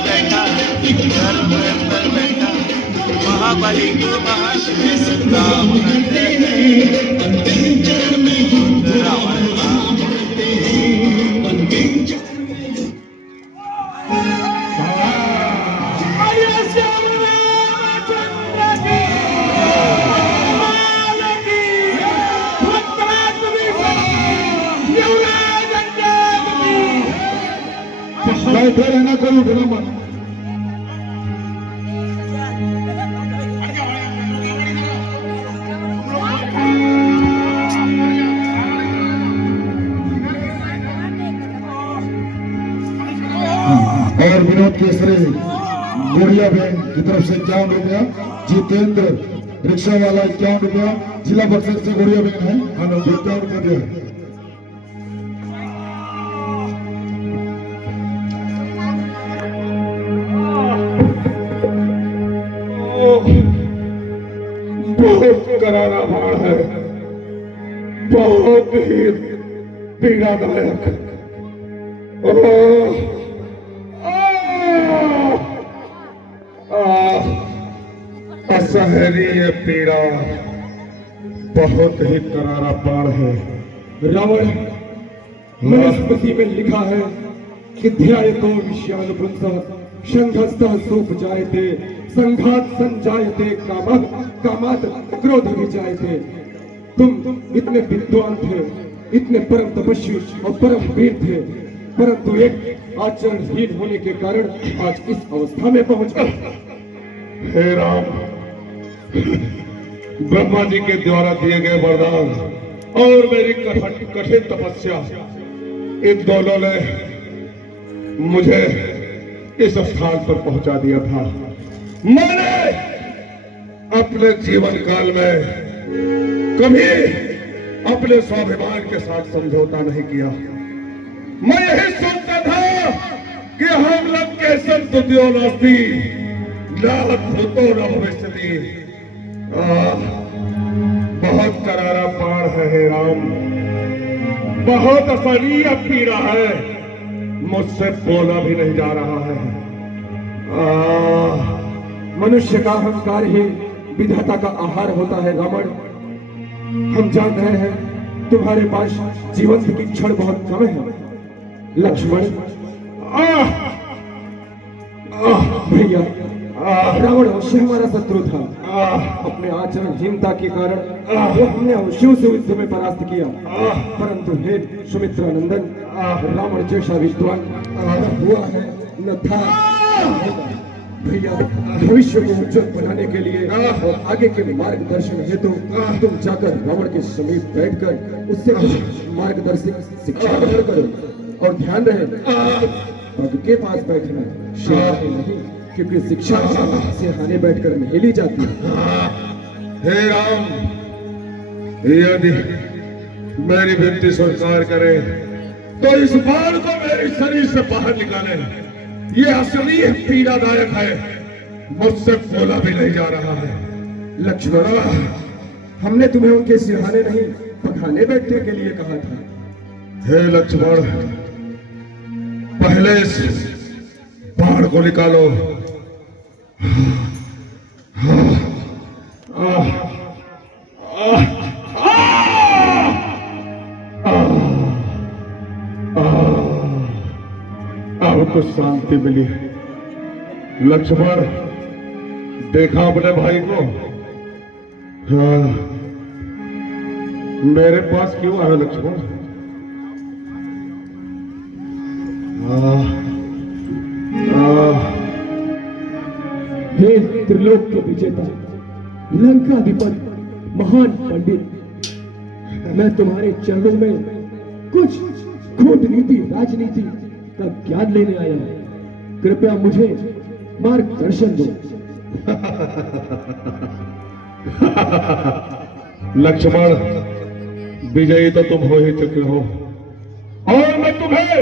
बैठा घर पर बैठा महाबली को महाशिव राम रावण बैठे रहना, कोई उठना मत। और विनोद केसरी गोड़िया बहन की तरफ से 51 रुपया, जितेंद्र रिक्शा वाला 51 रुपया, जिला बक्सर से गोड़िया बहन है 51 रुपया दिया। बहुत करारा भाड़ है, बहुत ही पीड़ादायक। असहनीय पीड़ा, बहुत ही करारा बाण है। रावण मनुस्मृति में लिखा है कि ध्यायतो विषयान पुंसः संघस्तः सोपजायते संघात संजायते कामः कामात् क्रोध विजायते। तुम इतने विद्वान थे, इतने परम तपस्वी और परम वीर थे, परंतु एक आचरणहीन होने के कारण आज इस अवस्था में पहुंच गए। हे राम, ब्रह्मा जी के द्वारा दिए गए वरदान और मेरी कठिन तपस्या, इन दोनों ने मुझे इस स्थान पर पहुंचा दिया था। मैंने अपने जीवन काल में कभी अपने स्वाभिमान के साथ समझौता नहीं किया। मैं यही सोचता था कि हम लोग के संतुतियों नास्ती भूतो न भविष्यति। बहुत करारा पार है हे राम, बहुत असहनीय पीड़ा है, मुझसे बोला भी नहीं जा रहा है। मनुष्य का अहंकार ही विधाता का आहार होता है रावण। हम जान रहे हैं तुम्हारे पास जीवन की क्षण बहुत कम है लक्ष्मण। भैया, रावण अवश्य हमारा शत्रु था। अपने आचरणहीनता के कारण वो हमने अवश्यों से युद्ध में परास्त किया, परंतु हे सुमित्रा नंदन, रावण जैसा विद्वान न हुआ है न था। भैया, भविष्य को उज्जवल बनाने के लिए और आगे के मार्गदर्शन हेतु तुम जाकर रावण के समीप बैठकर उससे कुछ मार्गदर्शक शिक्षा ग्रहण करो। और ध्यान रहे पग के पास बैठना, सिरहाने नहीं, क्योंकि शिक्षा सिरहाने बैठकर नहीं ली जाती। हे राम, यदि मेरी विनती स्वीकार करे तो इस बाण को मेरे शरीर से बाहर निकाले। ये असली पीड़ादायक है, मुझसे बोला भी नहीं जा रहा है। लक्ष्मण, हमने तुम्हें उनके सिरहाने नहीं पखाने बैठने के लिए कहा था। हे लक्ष्मण, पहले इस बाण को निकालो। अब कुछ शांति मिली। लक्ष्मण, देखा अपने भाई को? हाँ, मेरे पास क्यों आया लक्ष्मण? हे त्रिलोक के विजेता, लंकाधिपति, महान पंडित, मैं तुम्हारे चरणों में कुछ कूटनीति राजनीति का ज्ञान लेने आया हूं। कृपया मुझे मार्गदर्शन दो। लक्ष्मण, विजयी तो तुम हो ही चुके हो, और मैं तुम्हें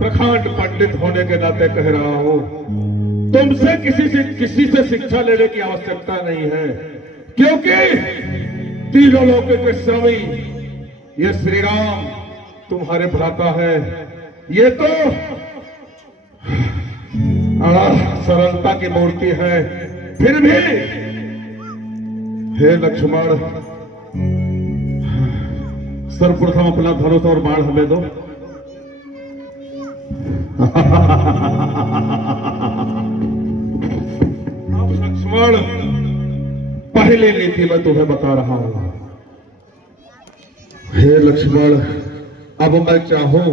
प्रखंड पंडित होने के नाते कह रहा हूं, तुमसे किसी से शिक्षा लेने की आवश्यकता नहीं है, क्योंकि तीनों लोक के स्वामी ये श्री राम तुम्हारे भ्राता है। ये तो सरलता की मूर्ति है, फिर भी हे लक्ष्मण, सर्वप्रथम अपना धनुष और बाण हमें दो। अब लक्ष्मण, पहली नीति मैं तुम्हें बता रहा हूं। हे लक्ष्मण, अब मैं चाहूं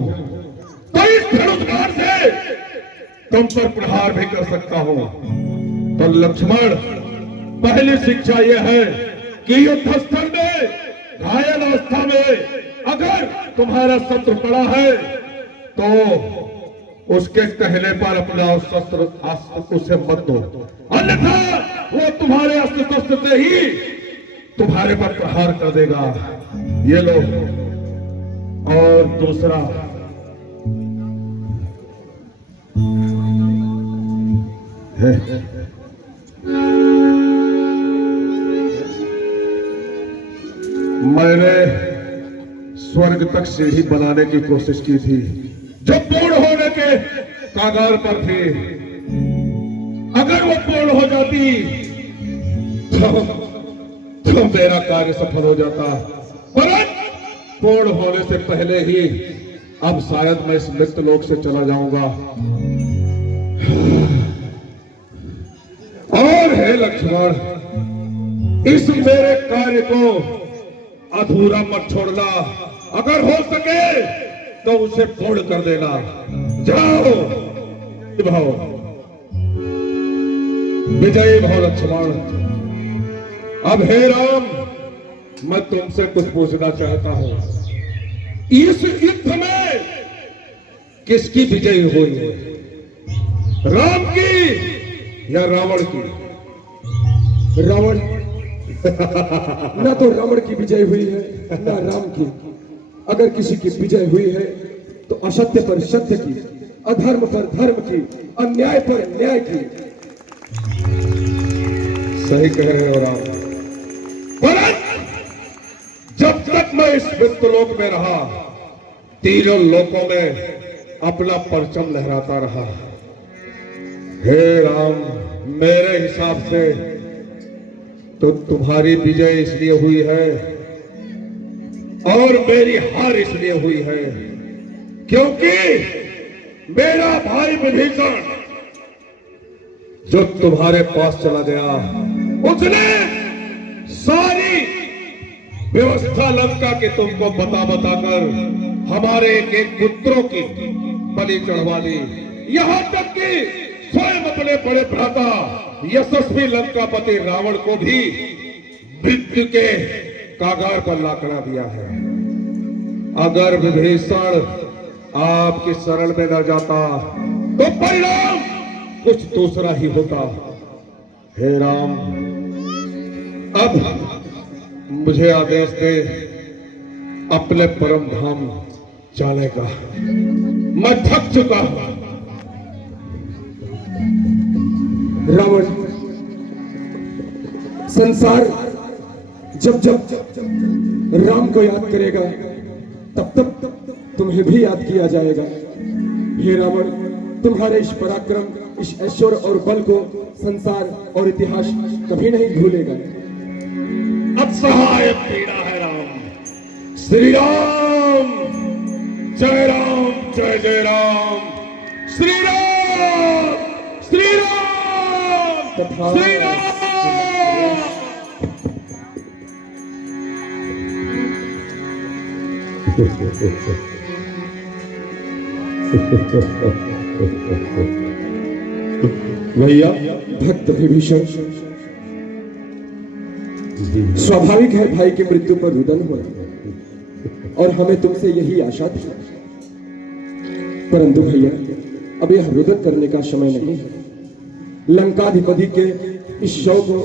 तो इस धनुष बाण से तुम पर प्रहार भी कर सकता हूं। तो लक्ष्मण, पहली शिक्षा यह है कि युद्ध स्थल में घायल अवस्था में अगर तुम्हारा शत्रु पड़ा है तो उसके कहने पर अपना अस्त्र उसे मत दो, अन्यथा वो तुम्हारे अस्त्र शस्त्र से ही तुम्हारे पर प्रहार कर देगा। ये लो। और दूसरा, मैंने स्वर्ग तक सीढ़ी बनाने की कोशिश की थी, जो पूर्ण होने के कागार पर थी। अगर वो पूर्ण हो जाती तो मेरा कार्य सफल हो जाता, परंतु पूर्ण होने से पहले ही अब शायद मैं इस मृत लोक से चला जाऊंगा। और हे लक्ष्मण, इस मेरे कार्य को अधूरा मत छोड़ना, अगर हो सके तो उसे पूर्ण कर देना। जाओ, भाव विजयी भाव लक्ष्मण। अब हे राम, मैं तुमसे कुछ पूछना चाहता हूं। इस युद्ध में किसकी विजय हुई है, राम की या रावण की? रावण न तो रावण की विजय हुई है न राम की। अगर किसी की विजय हुई है तो असत्य पर सत्य की, अधर्म पर धर्म की, अन्याय पर न्याय की। सही कह रहे हो राम। परंतु जब तक मैं इस वित्तलोक में रहा, तीनों लोकों में अपना परचम लहराता रहा। हे राम, मेरे हिसाब से तो तुम्हारी विजय इसलिए हुई है और मेरी हार इसलिए हुई है क्योंकि मेरा भाई विभीषण जो तुम्हारे पास चला गया, उसने सारी व्यवस्था लंका के तुमको बता बताकर हमारे एक पुत्रों की बलि चढ़वा ली। यहां तक कि स्वयं अपने बड़े भ्राता यशस्वी लंकापति रावण को भी मृत्यु के कागार पर ला करा दिया है। अगर विभीषण आपकी शरण में न जाता तो परिणाम कुछ दूसरा ही होता। हे राम, अब मुझे आदेश दे अपने परम धाम जाने का। मैं थक चुका हूं। रावण, संसार जब जब राम को याद करेगा तब तब तुम्हें भी याद किया जाएगा। हे रावण, तुम्हारे इस पराक्रम, इस ऐश्वर्य और बल को संसार और इतिहास कभी नहीं भूलेगा। असहाय पीड़ा है राम। श्री राम, जय राम, जय जय राम। श्री राम, श्री राम, श्री राम। भैया, भक्त विभीषण, स्वाभाविक है भाई की मृत्यु पर रुदन हो और हमें तुमसे यही आशा थी। परंतु भैया, अब यह रुदन करने का समय नहीं है। लंकाधिपति के इस शव को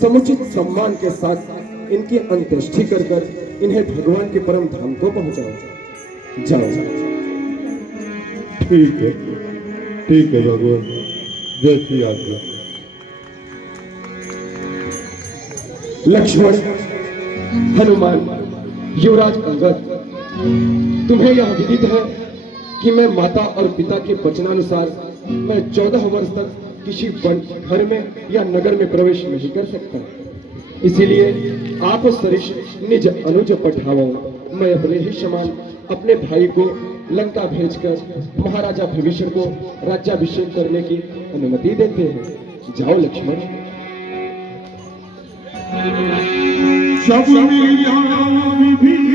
समुचित सम्मान के साथ इनकी अंत्येष्टि कर इन्हें भगवान के परम धाम को पहुंचाओ। जाओ। ठीक है भगवान, जैसी आज्ञा। लक्ष्मण, हनुमान, युवराज अंगद, तुम्हें यह विदित है कि मैं माता और पिता के वचनानुसार मैं 14 वर्ष तक किसी घर में या नगर में प्रवेश नहीं कर सकता। इसीलिए आप सरिष निज अनुज पठाओ। मैं अपने ही समान अपने भाई को लंका भेजकर महाराजा विभीषण को राज्याभिषेक करने की अनुमति देते हैं। जाओ लक्ष्मण। सब मिलिया विभीषण